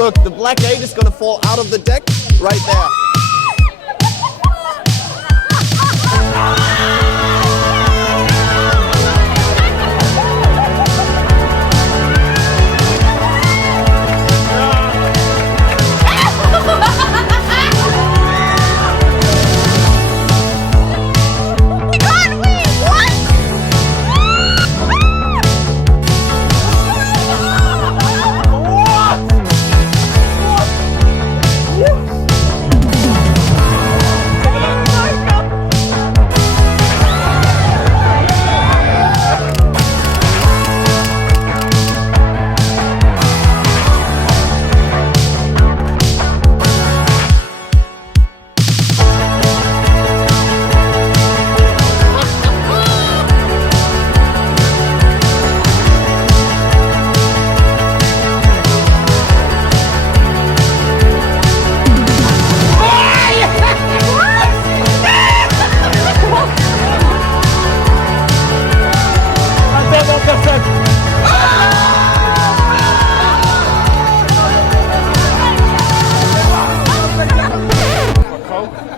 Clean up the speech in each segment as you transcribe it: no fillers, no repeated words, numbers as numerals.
Look, the black 8 is gonna fall out of the deck right there.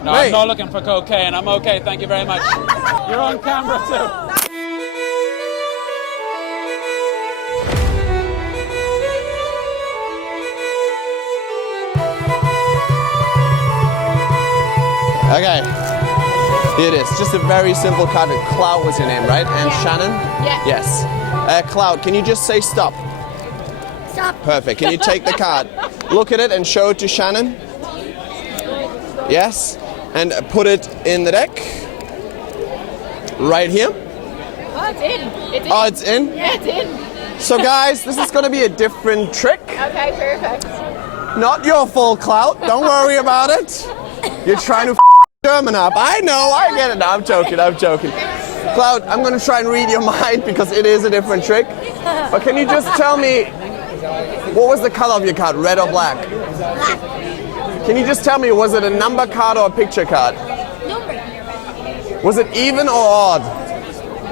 No, I'm not looking for cocaine. I'm okay, thank you very much. You're on camera too. Okay, here it is. Just a very simple card. Cloud was your name, right? And Yeah. Shannon? Yeah. Yes. Cloud, can you just say stop? Stop. Perfect. Can you take the card, look at it and show it to Shannon? Yes. And put it in the deck. Right here. Oh, it's in. It's in. Oh, it's in? Yeah, it's in. So guys, this is going to be a different trick. Okay, perfect. Not your fault, Cloud. Don't worry about it. You're trying to German up. I know, I get it. No, I'm joking, I'm joking. Cloud, I'm going to try and read your mind because it is a different trick. But can you just tell me, what was the color of your card, red or black? Black. Can you just tell me, was it a number card or a picture card? Number. Was it even or odd?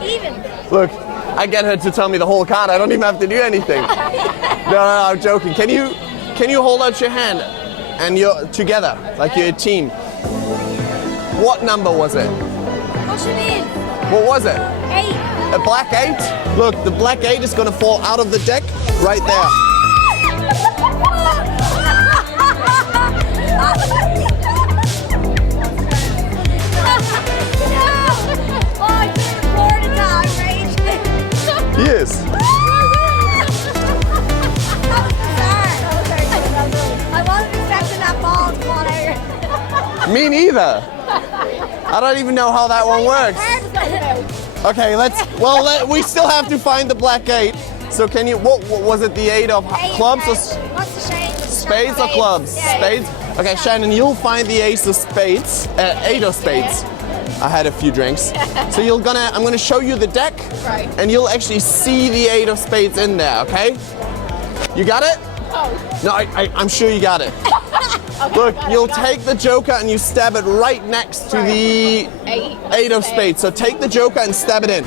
Even. Look, I get her to tell me the whole card. I don't even have to do anything. No, I'm joking. Can you hold out your hand and you're together, like you're a team? What number was it? Push it in. What was it? 8. A black 8? Look, the black 8 is gonna fall out of the deck right there. Yes. I wasn't expecting that ball to fall out. Me neither. I don't even know how that one works. Okay, we still have to find the black 8. So can you, what was it, the 8 of clubs or What's the shade? spades or clubs? Yeah. Spades? Okay, Shannon, you'll find the ace of spades, 8 of spades. I had a few drinks. So I'm gonna show you the deck, Right. and you'll actually see the 8 of spades in there, okay? You got it? Oh. No, I'm sure you got it. Look, you'll take the joker and you stab it right next to the 8 of spades. So take the joker and stab it in.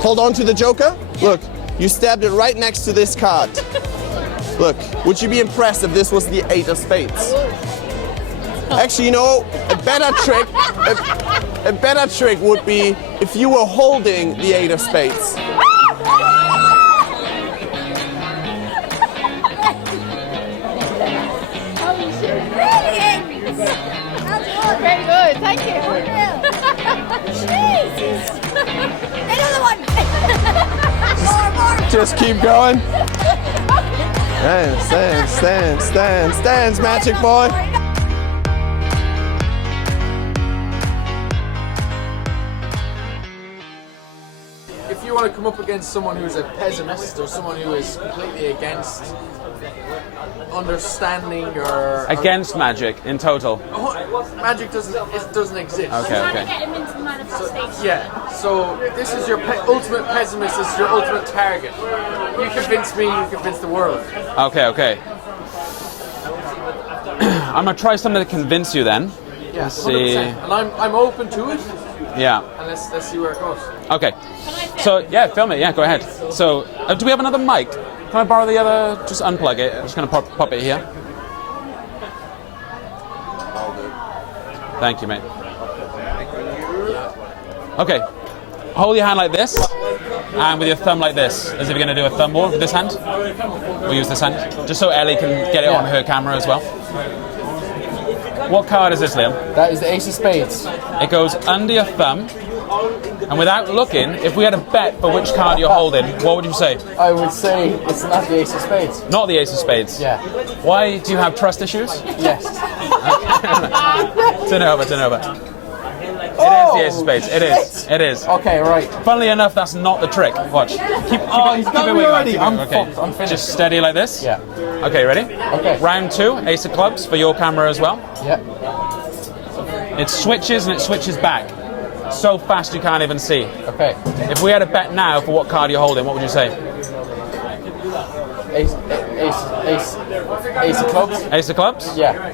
Hold on to the joker. Look, you stabbed it right next to this card. Look, would you be impressed if this was the 8 of spades? Actually, you know, a better trick would be if you were holding the 8 of spades. Very good, thank you. Jesus. Another one. More. Just keep going. Stands, magic boy. If you want to come up against someone who's a pessimist or someone who is completely against understanding or Against magic in total. magic doesn't exist. Okay. Yeah. So this is your ultimate pessimist. This is your ultimate target. You convince me. You convince the world. Okay. I'm gonna try something to convince you then. Yeah. Let's see. 100%. And I'm open to it. Yeah. And let's see where it goes. Okay. So yeah, film it. Yeah, go ahead. So do we have another mic? Can I borrow the other? Just unplug it. I'm just gonna pop it here. Thank you, mate. Okay. Hold your hand like this, and with your thumb like this, as if you're going to do a thumb war with this hand. We'll use this hand, just so Ellie can get it on her camera as well. What card is this, Liam? That is the ace of spades. It goes under your thumb, and without looking, if we had a bet for which card you're holding, what would you say? I would say it's not the ace of spades. Not the ace of spades? Yeah. Why? Do you have trust issues? Yes. Turn over. It is the ace of spades. It is. Okay, right. Funnily enough, that's not the trick. Watch. Keep he's got it me where you are. already. Keep it I'm where- okay. fucked. I'm finished. Just steady like this? Yeah. Okay, ready? Okay. Round 2, ace of clubs for your camera as well. Yeah. It switches and it switches back. So fast you can't even see. Okay. If we had a bet now for what card you're holding, what would you say? Ace of clubs? Ace of clubs? Yeah.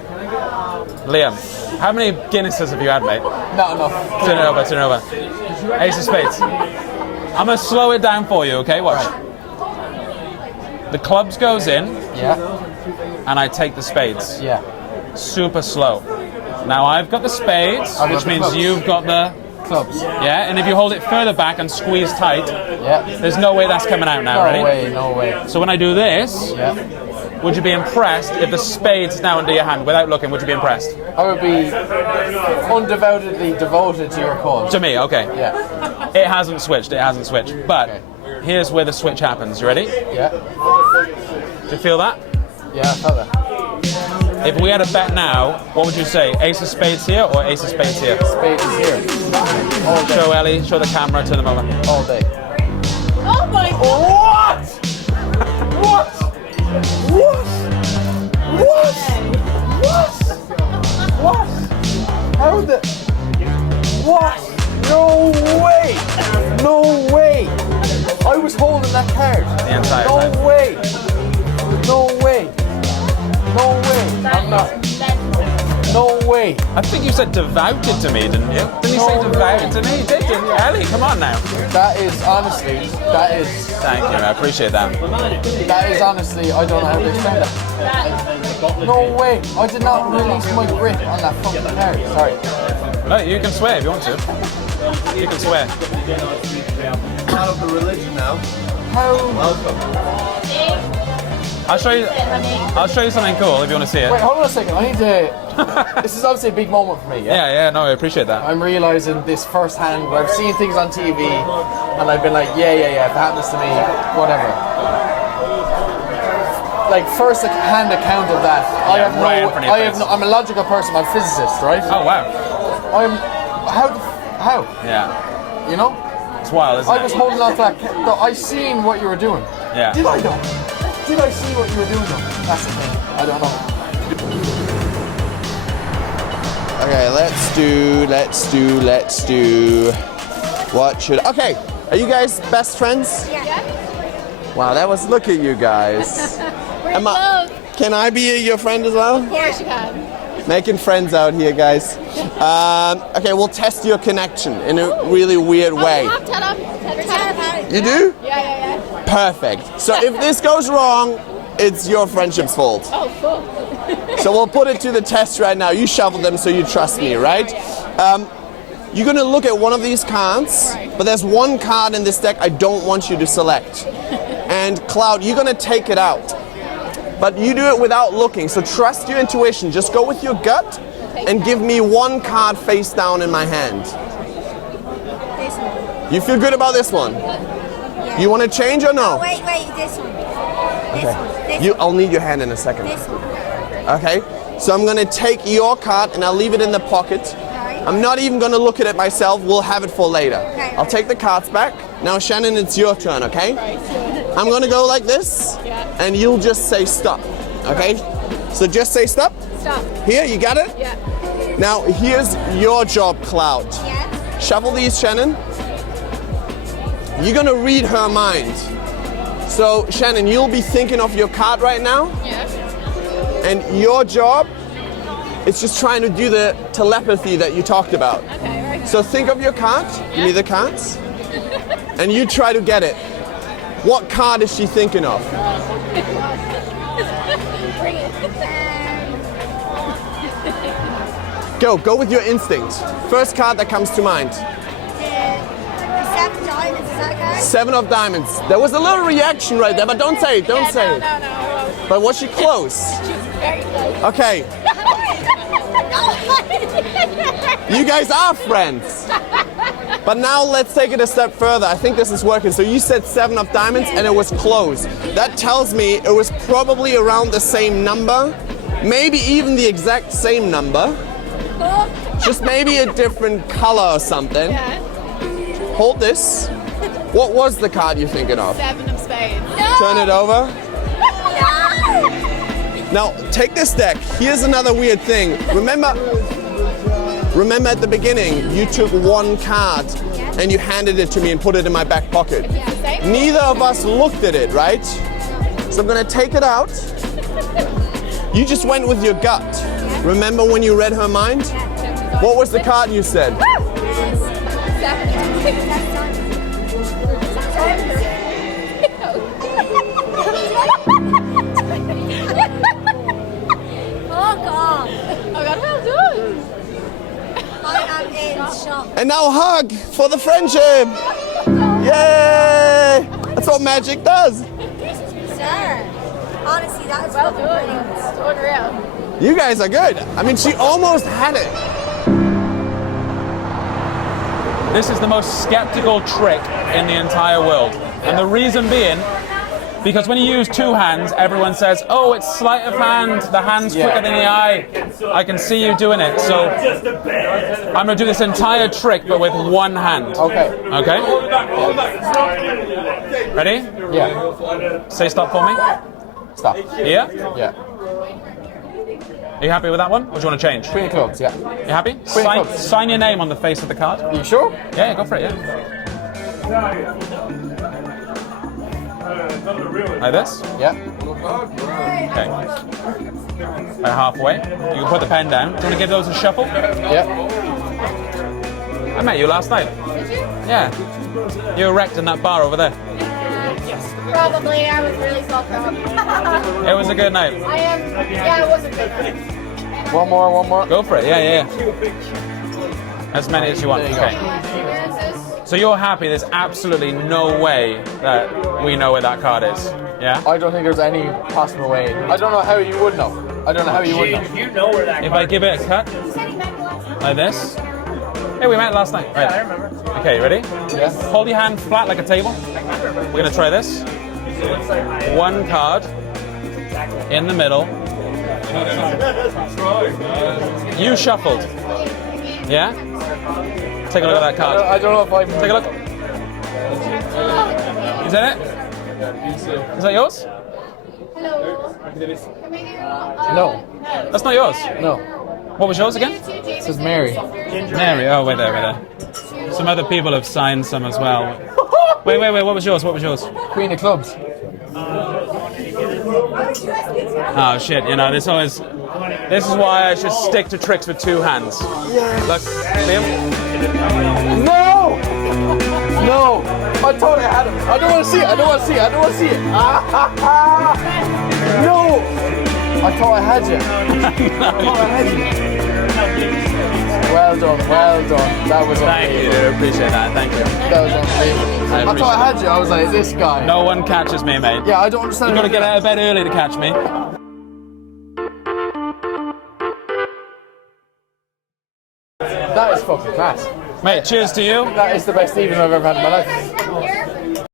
Liam, how many Guinnesses have you had, mate? Not enough. Turn it over. Ace of spades. I'm going to slow it down for you, okay? Watch. The clubs goes in, Yeah. and I take the spades. Yeah. Super slow. Now I've got the spades, I've which got the means clubs. you've got the... Clubs. Yeah, and if you hold it further back and squeeze tight, Yeah. there's no way that's coming out now, No ready? way, no way. So when I do this, Yeah. would you be impressed if the spades is now under your hand? Without looking, would you be impressed? I would be undevoutedly devoted to your cause. To me, okay. Yeah. It hasn't switched, But here's where the switch happens. You ready? Yeah. Do you feel that? Yeah, I felt that. If we had a bet now, what would you say? Ace of spades here or ace of spades here? Spades is here. All day. Show Ellie, show the camera, turn them over. All day. Oh my god! What? What? What? What? What? What? How the? What? No way! No way! I was holding that card. The entire No time. way! No way! No way! I'm not. No way! I think you said devoted to me, didn't you? Didn't you say No. devoted to me? You did, didn't you? Ellie, come on now. That is honestly, Thank you, I appreciate that. that is honestly, I don't know how to explain that. No way! I did not release my grip on that fucking card. Sorry. No, you can swear if you want to. You can swear. Out of the religion now. How? I'll show you something cool if you want to see it. Wait, hold on a second. I need to. This is obviously a big moment for me. Yeah, no, I appreciate that. I'm realizing this firsthand where I've seen things on TV and I've been like, yeah, if it happens to me, whatever. Like first hand account of that. I have right in front of your face. I'm a logical person. I'm a physicist, right? Oh, wow. How? Yeah. You know? It's wild, isn't I it? was holding on to that. I seen what you were doing. Yeah. Did I though? Did I see what you were doing though? That's the thing. I don't know. Okay, let's do. What should? Okay, are you guys best friends? Yeah. Wow, that was. Look at you guys. We're close. Can I be your friend as well? Of course you can. Making friends out here, guys. Okay, we'll test your connection in a really weird way. You do? Yeah. Perfect. So if this goes wrong, it's your friendship's fault. Oh, fuck. So we'll put it to the test right now. You shuffle them so you trust me, right? You're gonna look at one of these cards, but there's one card in this deck I don't want you to select. And Cloud, you're gonna take it out. But you do it without looking, so trust your intuition. Just go with your gut and give me one card face down in my hand. This one. You feel good about this one? Yeah. You want to change or no? Oh, wait, this one. This one. This I'll need your hand in a second. one. This one. Okay, so I'm gonna take your card and I'll leave it in the pocket. I'm not even gonna look at it myself, we'll have it for later. Okay. I'll take the cards back. Now Shannon, it's your turn, okay? I'm gonna go like this, and you'll just say stop, okay? So just say stop. Stop. Here, you got it? Yeah. Now here's your job, Cloud. Yeah. Shuffle these, Shannon. You're gonna read her mind. So Shannon, you'll be thinking of your card right now. Yeah. And your job is just trying to do the telepathy that you talked about. Okay, right. So think of your card, give me the cards, and you try to get it. What card is she thinking of? Bring it. Go with your instinct. First card that comes to mind. 7 diamonds, is that okay? 7 of diamonds. There was a little reaction right there, but don't say it, don't say it. No. But was she close? Very close. Okay, you guys are friends. But now let's take it a step further. I think this is working. So you said 7 of diamonds and it was close. That tells me it was probably around the same number, maybe even the exact same number, just maybe a different color or something. Hold this. What was the card you're thinking of? 7 of spades. Turn it over. Now, take this deck. Here's another weird thing. Remember at the beginning, you took 1 card and you handed it to me and put it in my back pocket. Neither of us looked at it, right? So I'm gonna take it out. You just went with your gut. Remember when you read her mind? What was the card you said? Oh God. Oh God, well done. I am in shock. And now hug for the friendship. Yay! That's what magic does. Sir. Honestly, that is Well fucking done. brilliant. It's unreal. You guys are good. I mean, she almost had it. This is the most skeptical trick in the entire world. And the reason being, because when you use 2 hands, everyone says, oh, it's sleight of hand, the hand's quicker than the eye. I can see you doing it. So I'm going to do this entire trick, but with 1 hand. Okay. Okay? Ready? Yeah. Say stop for me. Stop. Here? Yeah. Are you happy with that one? Or do you want to change? Queen of clubs, yeah. You happy? Queen of clubs. Sign your name on the face of the card. Are you sure? Yeah, go for it, yeah. Like this? Yeah. Okay. About halfway. You can put the pen down. Do you want to give those a shuffle? Yeah. I met you last night. Did you? Yeah. You were wrecked in that bar over there. Probably. I was really fucked up. It was a good night. I am. Yeah, it was a good. One more. Go for it. Yeah. As many as you want. There you Okay. So you're happy there's absolutely no way that we know where that card is? Yeah? I don't think there's any possible way. I don't know how you would know. You know where that If I give it a cut, like this. Hey, we met last night. Right. I remember. Okay, you ready? Yeah. Hold your hand flat like a table. We're gonna try this. 1 card in the middle. You shuffled. Yeah? Take a look at that card. I don't know if I can. Take a look. Is that it? Is that yours? No. That's not yours. No. What was yours again? This is Mary. Mary. Oh, wait there. Some other people have signed some as well. Wait. What was yours? Queen of clubs. Oh shit! You know, this is why I should stick to tricks with 2 hands. Look, Liam. No! I thought I had him. I don't want to see it. No! I thought I had you. Well done. That was Thank you, unbelievable. dude. Appreciate that. Thank you. That was unbelievable. I thought I had you. I was like, this guy. No one catches me, mate. Yeah, I don't understand. You gotta get out of bed early to catch me. That is fucking class. Mate, cheers to you. That is the best evening I've ever had in my life.